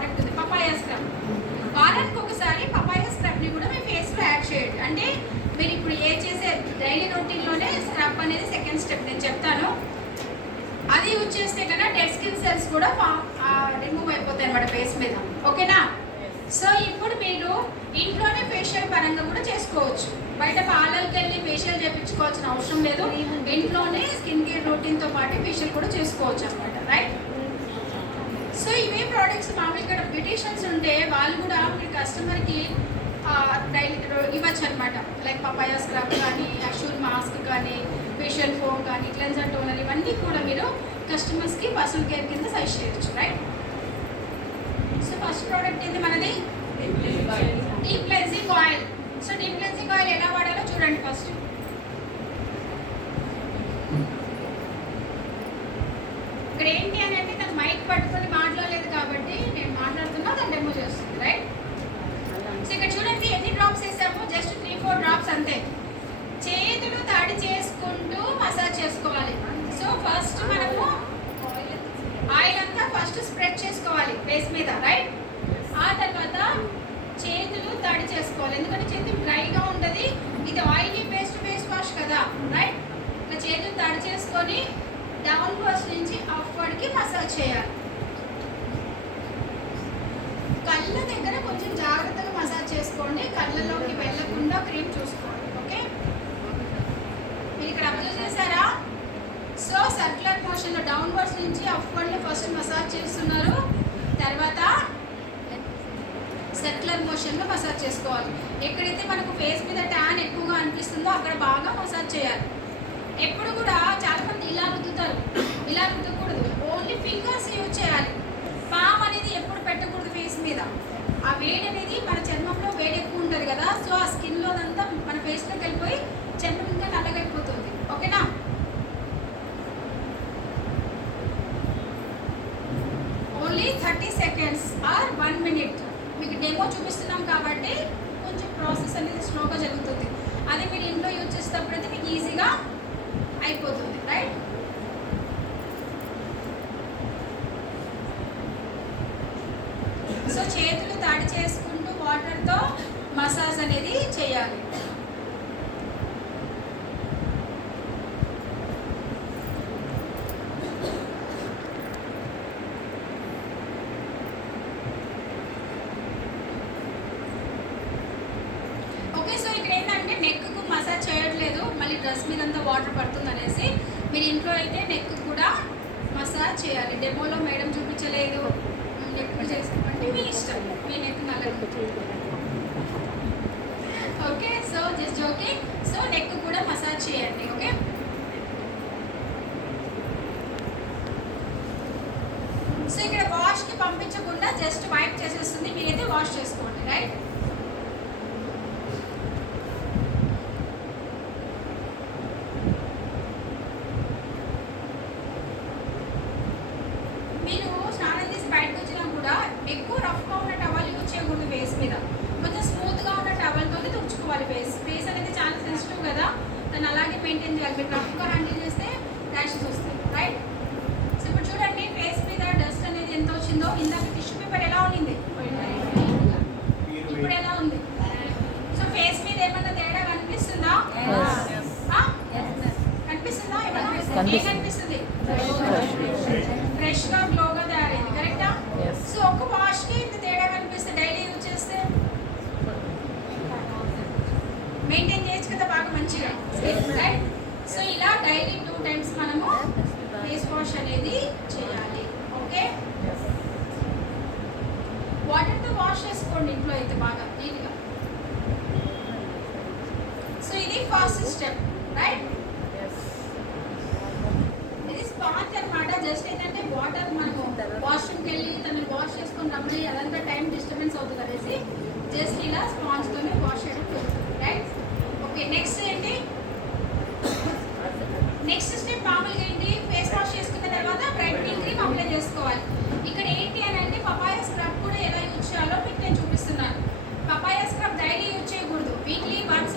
Product ఉంది papaya scrub. వారానికి ఒకసారి పపాయా స్క్రబ్ని కూడా మీ ఫేస్లో యాడ్ చేయండి. అంటే మీరు ఇప్పుడు ఏ చేసే డైలీ రొటీన్లోనే స్క్రబ్ అనేది సెకండ్ స్టెప్ నేను చెప్తాను. అది యూజ్ చేస్తే కన్నా డెడ్ స్కిన్ సెల్స్ కూడా రిమూవ్ అయిపోతాయి అన్నమాట ఫేస్ మీద. ఓకేనా? సో ఇప్పుడు మీరు ఇంట్లోనే ఫేషియల్ పరంగా కూడా చేసుకోవచ్చు. బయట పార్లర్కి వెళ్ళి ఫేషియల్ చేయించుకోవాల్సిన అవసరం లేదు. ఇంట్లోనే స్కిన్ కేర్ రొటీన్తో పాటు ఫేషియల్ కూడా చేసుకోవచ్చు అనమాట. రైట్? సో ఇవే ప్రోడక్ట్స్ మామూలుగా ఇక్కడ బ్యూటీషియన్స్ ఉంటే వాళ్ళు కూడా మీ కస్టమర్కి డైలీ ఇవ్వచ్చు అనమాట. లైక్ పపాయా స్క్రబ్ కానీ, అష్యూర్ మాస్క్ కానీ, ఫేషియల్ ఫోమ్ కానీ, క్లెన్జర్ టోనర్, ఇవన్నీ కూడా మీరు కస్టమర్స్కి పర్సనల్ కేర్ కింద సజెస్ట్ చేయొచ్చు. రైట్? సో ఫస్ట్ ప్రోడక్ట్ ఏంటి మనది? Deep cleansing oil. So deep cleansing oil ఎలా వాడాలో చూడండి. ఫస్ట్ ఇక్కడ ఏంటి అని అంటే నాకు మైక్ పట్టుకొని మాట్లాడలేదు కాబట్టి నేను మాట్లాడుతున్నా, దాన్ని డెమో చేస్తుంది. రైట్? సో ఇక్కడ చూడండి ఎన్ని డ్రాప్స్ వేసాము, జస్ట్ 3-4 డ్రాప్స్ అంతే. చేతులు తడి చేసుకుంటూ మసాజ్ చేసుకోవాలి. సో ఫస్ట్ మనము ఆయిల్ అంతా ఫస్ట్ స్ప్రెడ్ చేసుకోవాలి ఫేస్ మీద. రైట్? ఆ తర్వాత చేతులు తడి చేసుకోవాలి, ఎందుకంటే చేతులు డ్రైగా ఉంటుంది. ఇది ఆయిలీ పేస్ట్ ఫేస్ వాష్ కదా. రైట్? ఇట్లా చేతులు తడి చేసుకొని డౌన్ వర్స్ నుంచి అప్వర్డ్కి మసాజ్ చేయాలి. కళ్ళ దగ్గర కొంచెం జాగ్రత్తగా మసాజ్ చేసుకోండి, కళ్ళలోకి వెళ్ళకుండా క్రీమ్ చూసుకోండి. ఓకే? మీరు ఇక్కడ అబ్జర్వ్ చేశారా? సో సర్క్యులర్ మోషన్లో డౌన్ వర్స్ నుంచి అప్వర్డ్లో ఫస్ట్ మసాజ్ చేస్తున్నారు, తర్వాత సర్క్యులర్ మోషన్లో మసాజ్ చేసుకోవాలి. ఎక్కడైతే మనకు ఫేస్ మీద ట్యాన్ ఎక్కువగా అనిపిస్తుందో అక్కడ బాగా మసాజ్ చేయాలి. ఎప్పుడు కూడా చాలామంది ఇలా రుద్దుతారు, ఇలా రుద్దకూడదు. ఓన్లీ ఫింగర్స్ యూజ్ చేయాలి. పామ్ అనేది ఎప్పుడు పెట్టకూడదు ఫేస్ మీద. ఆ వేడి అనేది మన చర్మంలో వేడి ఎక్కువ ఉంటుంది కదా. సో ఆ స్కిన్లో అంతా మన ఫేస్లోకి వెళ్ళిపోయి చర్మం ఇంకా నల్లగైపోతుంది. ఓకేనా? Only 30 seconds or 1 minute. మీకు డెమో చూపిస్తున్నాం కాబట్టి కొంచెం ప్రాసెస్ అనేది స్లోగా జరుగుతుంది. అది మీరు ఇంట్లో యూజ్ చేసేటప్పుడైతే మీకు ఈజీగా అయిపోతుంది. రైట్? సో చేతులు తడి చేసుకుంటూ వాటర్తో మసాజ్ అనేది చేయాలి. ఓకే, సో ఇక్కడ ఏంటంటే నెక్కు మసాజ్ చేయట్లేదు, మళ్ళీ డ్రెస్ మీద అంతా వాటర్ పడుతుంది అనేసి మీరు ఇంట్లో అయితే నెక్ కూడా మసాజ్ చేయాలి. డెమోలో మేడం చూపించలేదు, నెక్ చేసుకోమంటే మీ ఇష్టం, మీ నెక్ నల్లగా. Okay, so just joking. So neck కూడా మసాజ్ చేయండి. ఓకే? సో ఇక్కడ వాష్కి పంపించకుండా జస్ట్ వైప్ చేసేస్తుంది, మీరైతే వాష్ చేసుకోండి. రైట్? మీరు స్నానం చేసి బయటకు వచ్చినా కూడా ఎక్కువ రఫ్గా ఉన్న టవల్ యూజ్ చేయకూడదు ఫేస్ మీద. కొంచెం స్మూత్గా ఉన్న టవల్తో తుడుచుకోవాలి. ఫేస్ అనేది చాలా సెన్సిటివ్ కదా, దాన్ని అలాగే మెయింటైన్ చేయాలి. మీరు రఫ్గా హ్యాండిల్ చేస్తే ర్యాషెస్ వస్తాయి. రైట్? సో ఇప్పుడు చూడండి ఫేస్ మీద డస్ట్ అనేది ఎంత వచ్చిందో. ఇందాక టిష్యూ పేపర్ ఎలా ఉండింది, ఇప్పుడు ఎలా ఉంది? సో ఫేస్ మీద ఏమన్నా తేడా కనిపిస్తుందా? కనిపిస్తుందా? ఏం కనిపిస్తుంది? ఫ్రెష్గా గ్లోగా తయారైంది. కరెక్టా? సో ఒక వాష్కి ఇంత తేడా కనిపిస్తే డైలీ యూజ్ చేస్తే మెయింటైన్ చేయొచ్చు కదా బాగా మంచిగా. రైట్? సో ఇలా డైలీ 2 times మనము ఫేస్ వాష్ అనేది చేయాలి. ఓకే? వాటర్తో వాష్ చేసుకోండి ఇంట్లో అయితే బాగా నీట్గా. సో ఇది ఫస్ట్ స్టెప్. రైట్? ఇది స్పాంజ్ అనమాట. జస్ట్ ఏంటంటే వాటర్ మనము వాష్రూమ్కి వెళ్ళి తను వాష్ చేసుకొని రమ్మని అదంతా టైం డిస్టర్బెన్స్ అవుతుంది అనేసి జస్ట్ ఇలా స్పాంజ్తో